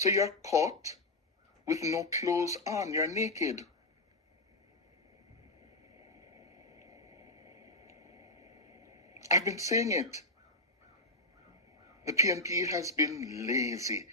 So you're caught with no clothes on. You're naked. I've been saying it. The PNP has been lazy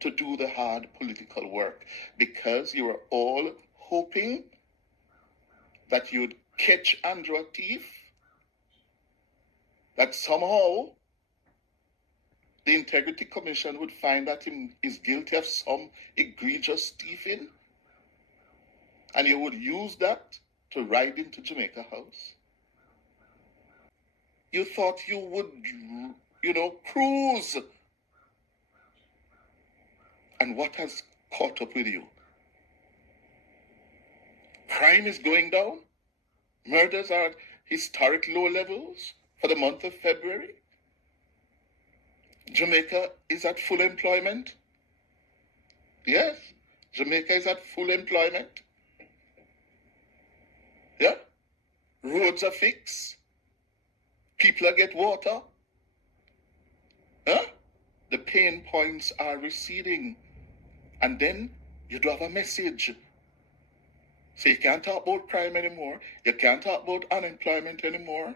to do the hard political work because you were all hoping that you'd catch Andrew a thief, that somehow the Integrity Commission would find that he is guilty of some egregious thieving, and you would use that to ride into Jamaica House. You thought you would, cruise. And what has caught up with you? Crime is going down. Murders are at historic low levels for the month of February. Jamaica is at full employment. Yes, Jamaica is at full employment. Yeah, roads are fixed. People get water. Huh? The pain points are receding. And then you do have a message. So you can't talk about crime anymore. You can't talk about unemployment anymore.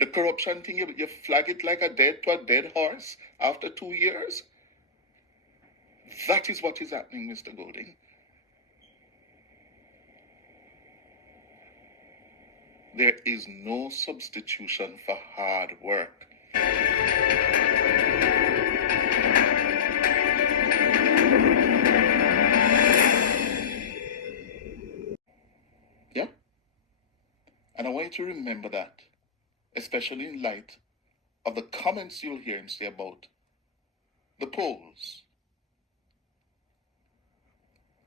The corruption thing, you flag it like a dead horse after 2 years. That is what is happening, Mr. Golding. There is no substitution for hard work. Yeah? And I want you to remember that, especially in light of the comments you'll hear him say about the polls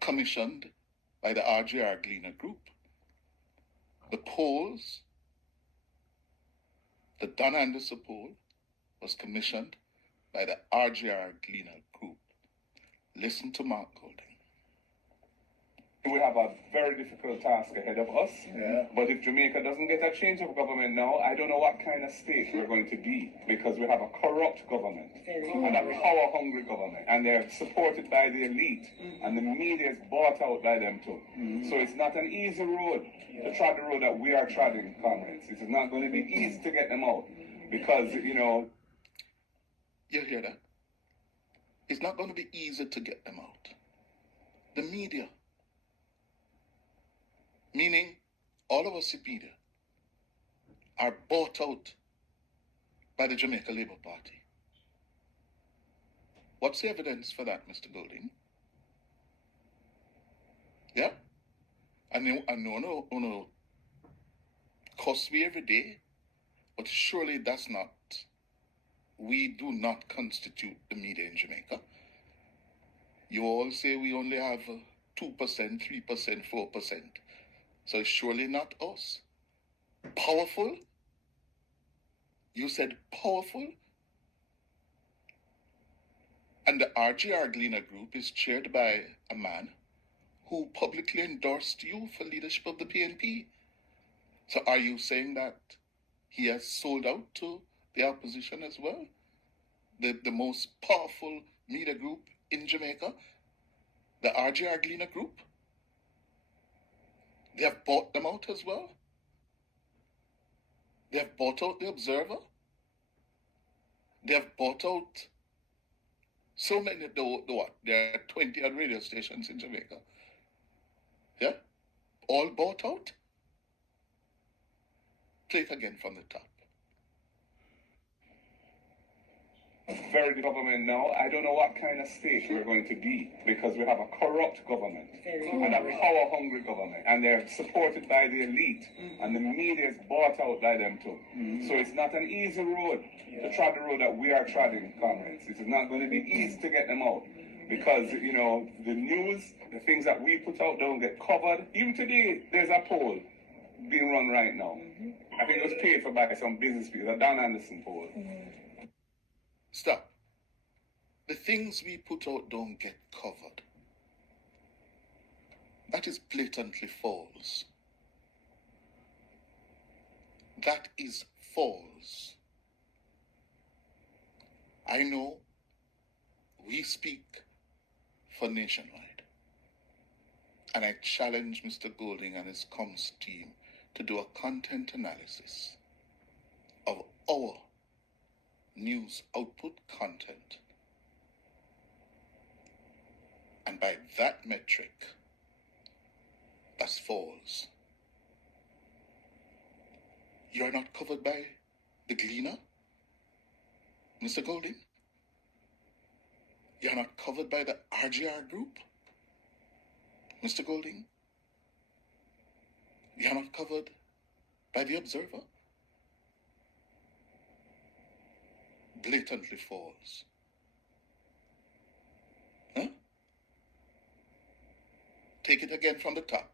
commissioned by the RGR Gleaner Group. The polls, the Don Anderson poll, was commissioned by the RGR Gleaner Group. Listen to Mark Golding. We have a very difficult task ahead of us. Yeah. But if Jamaica doesn't get a change of government now, I don't know what kind of state we're going to be, because we have a corrupt government and a power-hungry government, and they're supported by the elite, and the media is bought out by them too. So it's not an easy road to trod the road that we are treading, comrades. It's not going to be easy to get them out because, You hear that? It's not going to be easy to get them out. The media, meaning all of us in media, are bought out by the Jamaica Labour Party. What's the evidence for that, Mr. Golding? Yeah? I know, costs me every day, but surely we do not constitute the media in Jamaica. You all say we only have 2%, 3%, 4%. So it's surely not us. Powerful? You said powerful? And the RGR Gleaner Group is chaired by a man who publicly endorsed you for leadership of the PNP. So are you saying that he has sold out to the opposition as well? The most powerful media group in Jamaica, the RGR Gleaner Group? They have bought them out as well. They have bought out the Observer. They have bought out so many, there are 20 odd radio stations in Jamaica. Yeah? All bought out? Play it again from the top. Very government now. I don't know what kind of state we're going to be, because we have a corrupt government and a power-hungry government, and they're supported by the elite, and the media is bought out by them too. So it's not an easy road to trod the road that we are treading, comrades. It is not going to be easy to get them out, because the news, the things that we put out don't get covered. Even today, there's a poll being run right now. I think it was paid for by some business people, a Don Anderson poll. Stop. The things we put out don't get covered. That is blatantly false. That is false. I know we speak for nationwide. And I challenge Mr. Golding and his comms team to do a content analysis of our news output content. And by that metric, that's false. You're not covered by the Gleaner, Mr. Golding? You're not covered by the RGR group, Mr. Golding? You're not covered by the Observer? Blatantly false. Huh? Take it again from the top.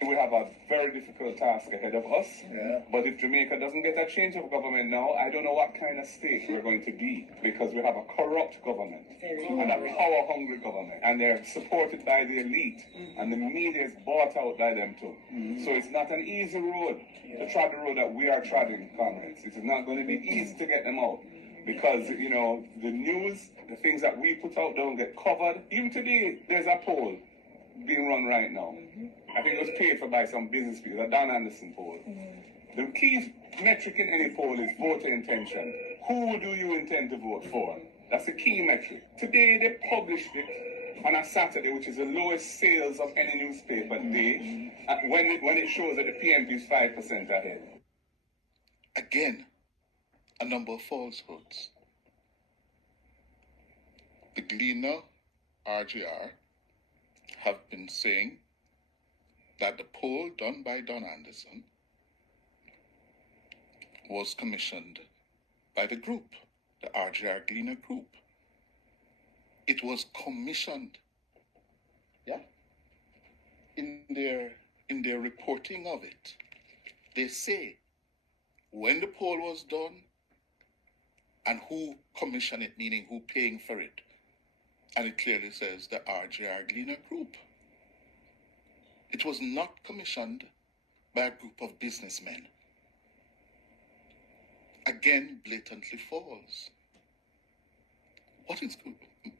We have a very difficult task ahead of us. Yeah. But if Jamaica doesn't get a change of government now, I don't know what kind of state we're going to be, because we have a corrupt government and a power-hungry government, and they're supported by the elite, and the media is bought out by them too. So it's not an easy road to trod the road that we are treading, comrades. It is not going to be easy to get them out, because, you know, the news, the things that we put out don't get covered. Even today, there's a poll being run right now. I think it was paid for by some business people, a Don Anderson poll. The key metric in any poll is voter intention. Who do you intend to vote for? That's the key metric. Today they published it on a Saturday, which is the lowest sales of any newspaper day, when it shows that the PMP is 5% ahead. Again, a number of falsehoods. The Gleaner, RGR, have been saying that the poll done by Don Anderson was commissioned by the group, the RGR Gleaner group. It was commissioned, in their reporting of it. They say when the poll was done and who commissioned it, meaning who paying for it. And it clearly says the RGR Gleaner group. It was not commissioned by a group of businessmen. Again, blatantly false. What is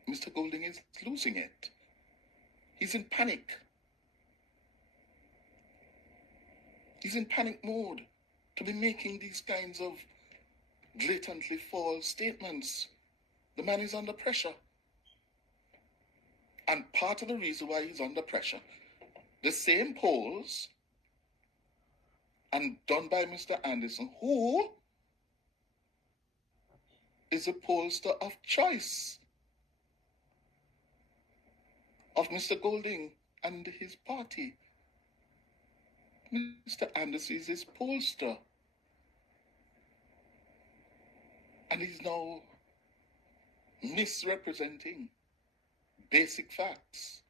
Mr. Golding is losing it. He's in panic. He's in panic mode to be making these kinds of blatantly false statements. The man is under pressure. And part of the reason why he's under pressure, the same polls, and done by Mr. Anderson, who is a pollster of choice of Mr. Golding and his party. Mr. Anderson is his pollster. And he's now misrepresenting basic facts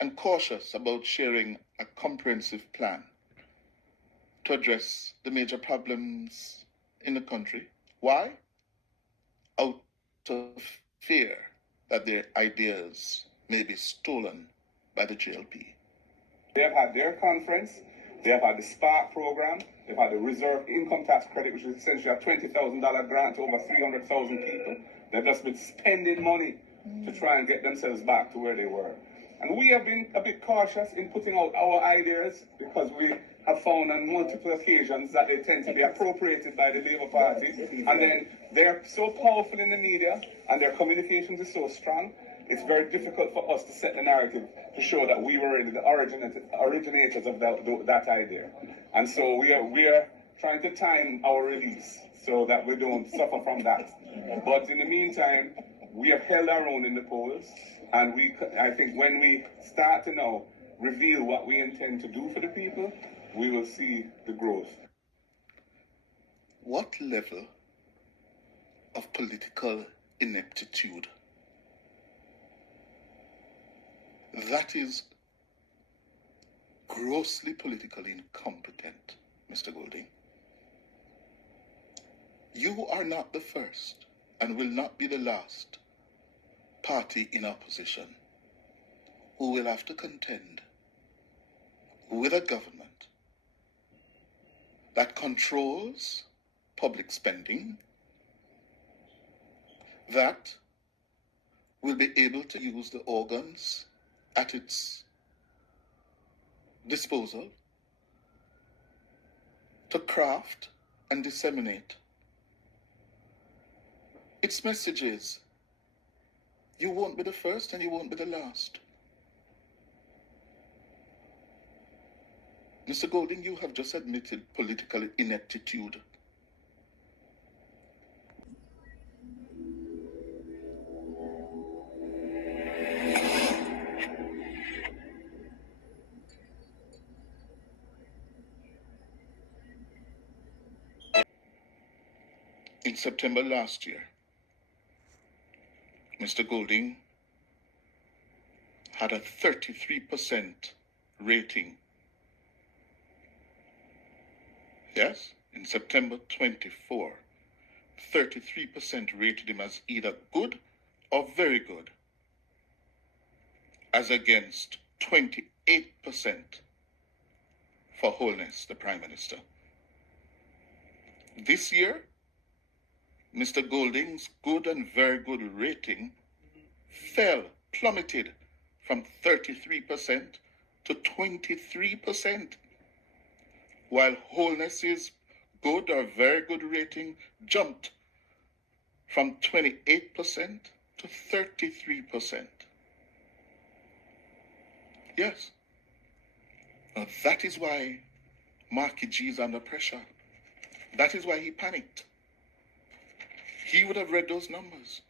and cautious about sharing a comprehensive plan to address the major problems in the country. Why? Out of fear that their ideas may be stolen by the GLP. They have had their conference, they have had the Spark program, they've had the Reserve Income Tax Credit, which is essentially a $20,000 grant to over 300,000 people. They've just been spending money to try and get themselves back to where they were. And we have been a bit cautious in putting out our ideas, because we have found on multiple occasions that they tend to be appropriated by the Labour Party. And then they're so powerful in the media and their communications is so strong, it's very difficult for us to set the narrative to show that we were really the originators of that idea. And so we are trying to time our release so that we don't suffer from that. But in the meantime, we have held our own in the polls, and I think when we start to now reveal what we intend to do for the people, we will see the growth. What level of political ineptitude? That is grossly politically incompetent, Mr. Golding. You are not the first and will not be the last party in opposition who will have to contend with a government that controls public spending, that will be able to use the organs at its disposal to craft and disseminate its messages. You won't be the first and you won't be the last. Mr. Golding, you have just admitted political ineptitude. In September last year, Mr. Golding had a 33% rating. Yes, in September 24, 33% rated him as either good or very good, as against 28% for Holness, the Prime Minister. This year, Mr. Golding's good and very good rating plummeted from 33% to 23%, while Holness's good or very good rating jumped from 28% to 33%. Yes. Now that is why Marky G is under pressure. That is why he panicked. He would have read those numbers.